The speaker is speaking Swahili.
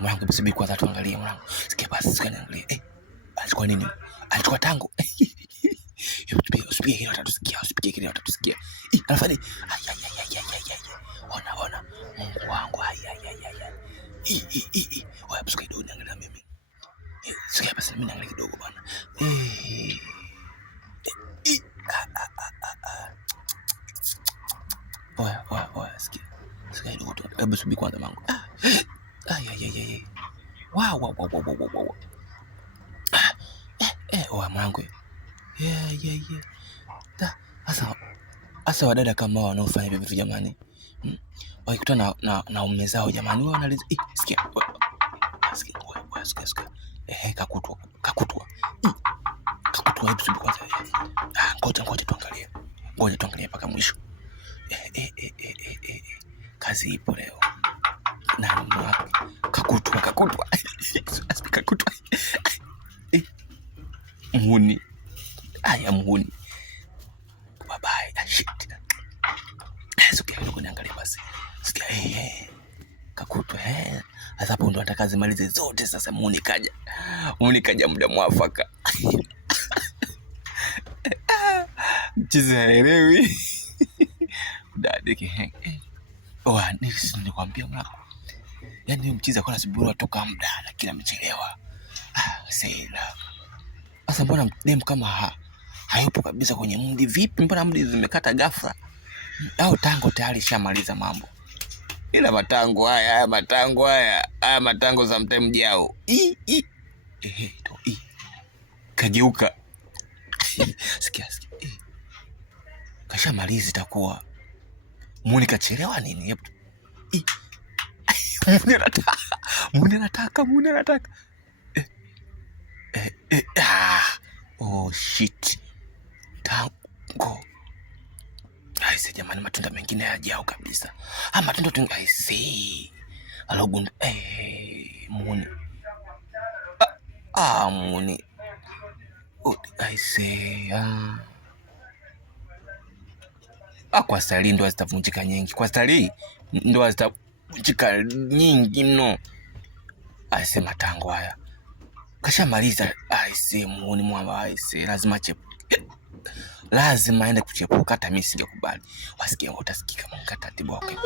Mwanangu bisubiri kwanza tuangalie mwanangu. Sikia basi sikaniangalie. Alichukua nini? Alichukua tango. Usipige kile watatusikia, usipige kile watatusikia. Anafanya ona Mungu wangu. Wewe basi kidogo niangalia mimi. Sikia basi mimi niangalia kidogo bwana. Oya sikia. Sikia kidogo tu. Hebu subiri kwanza mangu. Wow. Oya mwanangu. Asa wadada kama wanaofanya hivyo vitu jamani. Wakikutana na ume zao jamani wao wanaliza. Sikia. Sikia. Kakutwa. Hebu subiri kwanza. Ngoja tuangalie. Ngoja tuangalie mpaka mwisho. Kazi ipo leo. Na kakutwa. Kakutwa. Muhuni. Muhuni. Bye. Shit. Sikia kidogo niangalie basi. Sikia kakutwa. Sasa hapo ndo nataka zimalize zote sasa muhuni kaja muda mwafaka. Mchizi haelewi. Dadeki nikwambia mlako. Yaani mchizi akona subiri toka muda lakini amechelewa. Sasa mbona dem kama hayupo kabisa kwenye mudi vipi? Mbona mudi zimekata ghafla? Au tango tayari shamaliza mambo? Ila matango haya matango sometime jao. Kageuka. Sikia. Kashamaliza itakuwa. Muone kachelewa nini? Muone anataka. Oh shit. Tango. Aise jamani matunda mengine hayajao kabisa. Matunda tu aise. Alogun muone. Muone. Aise. Kwa stali ndo zitavunjika nyingi. Kwa stali ndo zitavunjika nyingi mno. Aise matango haya. Kashamaliza aise muone mwamba aise lazima aende kuchepuka hata mimi singekubali. Wasikia utasikika mkata tibu wake.